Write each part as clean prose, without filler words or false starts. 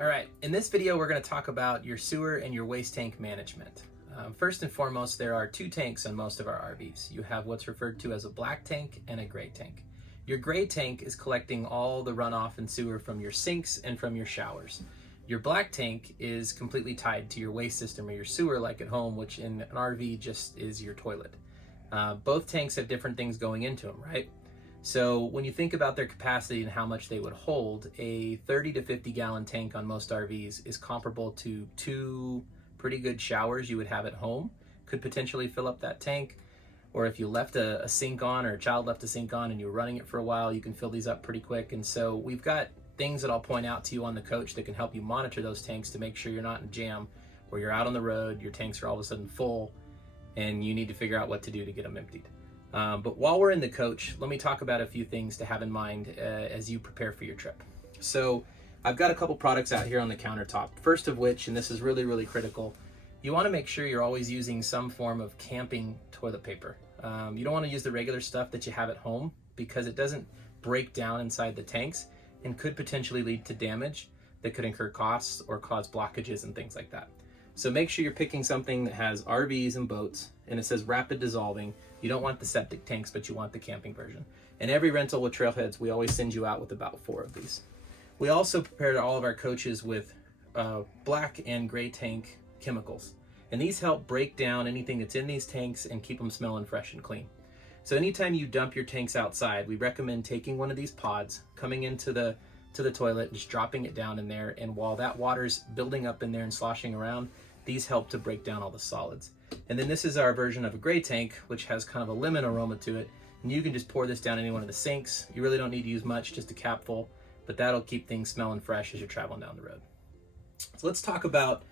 All right, in this video, we're going to talk about your sewer and your waste tank management. First and foremost, there are two tanks on most of our RVs. You have what's referred to as a black tank and a gray tank. Your gray tank is collecting all the runoff and sewer from your sinks and from your showers. Your black tank is completely tied to your waste system or your sewer, like at home, which in an RV just is your toilet. Both tanks have different things going into them, right? So when you think about their capacity and how much they would hold, a 30 to 50 gallon tank on most RVs is comparable to two pretty good showers you would have at home. Could potentially fill up that tank. Or if you left a sink on, or a child left a sink on and you were running it for a while, you can fill these up pretty quick. And so we've got things that I'll point out to you on the coach that can help you monitor those tanks to make sure you're not in a jam where you're out on the road, your tanks are all of a sudden full, and you need to figure out what to do to get them emptied. But while we're in the coach, let me talk about a few things to have in mind as you prepare for your trip. So I've got a couple products out here on the countertop. First of which, and this is really, really critical, you want to make sure you're always using some form of camping toilet paper. You don't want to use the regular stuff that you have at home because it doesn't break down inside the tanks and could potentially lead to damage that could incur costs or cause blockages and things like that. So make sure you're picking something that has RVs and boats and it says rapid dissolving. You don't want the septic tanks, but you want the camping version. And every rental with Trailheads, we always send you out with about 4 of these. We also prepared all of our coaches with black and gray tank chemicals. And these help break down anything that's in these tanks and keep them smelling fresh and clean. So anytime you dump your tanks outside, we recommend taking one of these pods, coming into the toilet, and just dropping it down in there. And while that water's building up in there and sloshing around, these help to break down all the solids. And then this is our version of a gray tank, which has kind of a lemon aroma to it. And you can just pour this down any one of the sinks. You really don't need to use much, just a capful, but that'll keep things smelling fresh as you're traveling down the road. So let's talk about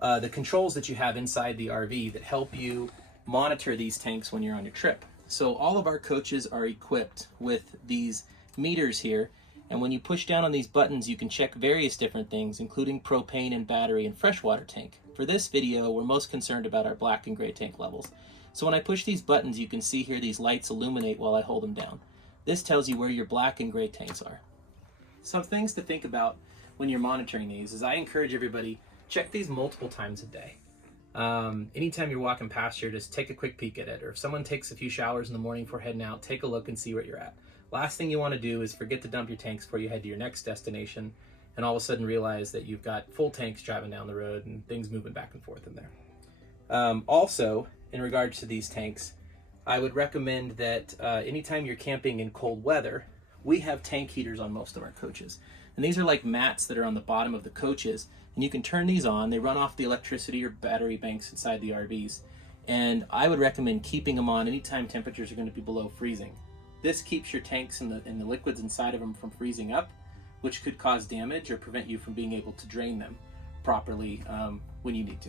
the controls that you have inside the RV that help you monitor these tanks when you're on your trip. So all of our coaches are equipped with these meters here. And when you push down on these buttons, you can check various different things, including propane and battery and freshwater tank. For this video, we're most concerned about our black and gray tank levels. So when I push these buttons, you can see here these lights illuminate while I hold them down. This tells you where your black and gray tanks are. Some things to think about when you're monitoring these is I encourage everybody, check these multiple times a day. Anytime you're walking past here, just take a quick peek at it. Or if someone takes a few showers in the morning before heading out, take a look and see where you're at. Last thing you want to do is forget to dump your tanks before you head to your next destination and all of a sudden realize that you've got full tanks driving down the road and things moving back and forth in there. Also, in regards to these tanks, I would recommend that anytime you're camping in cold weather, we have tank heaters on most of our coaches. And these are like mats that are on the bottom of the coaches, and you can turn these on. They run off the electricity or battery banks inside the RVs. And I would recommend keeping them on anytime temperatures are going to be below freezing. This keeps your tanks and the liquids inside of them from freezing up, which could cause damage or prevent you from being able to drain them properly when you need to.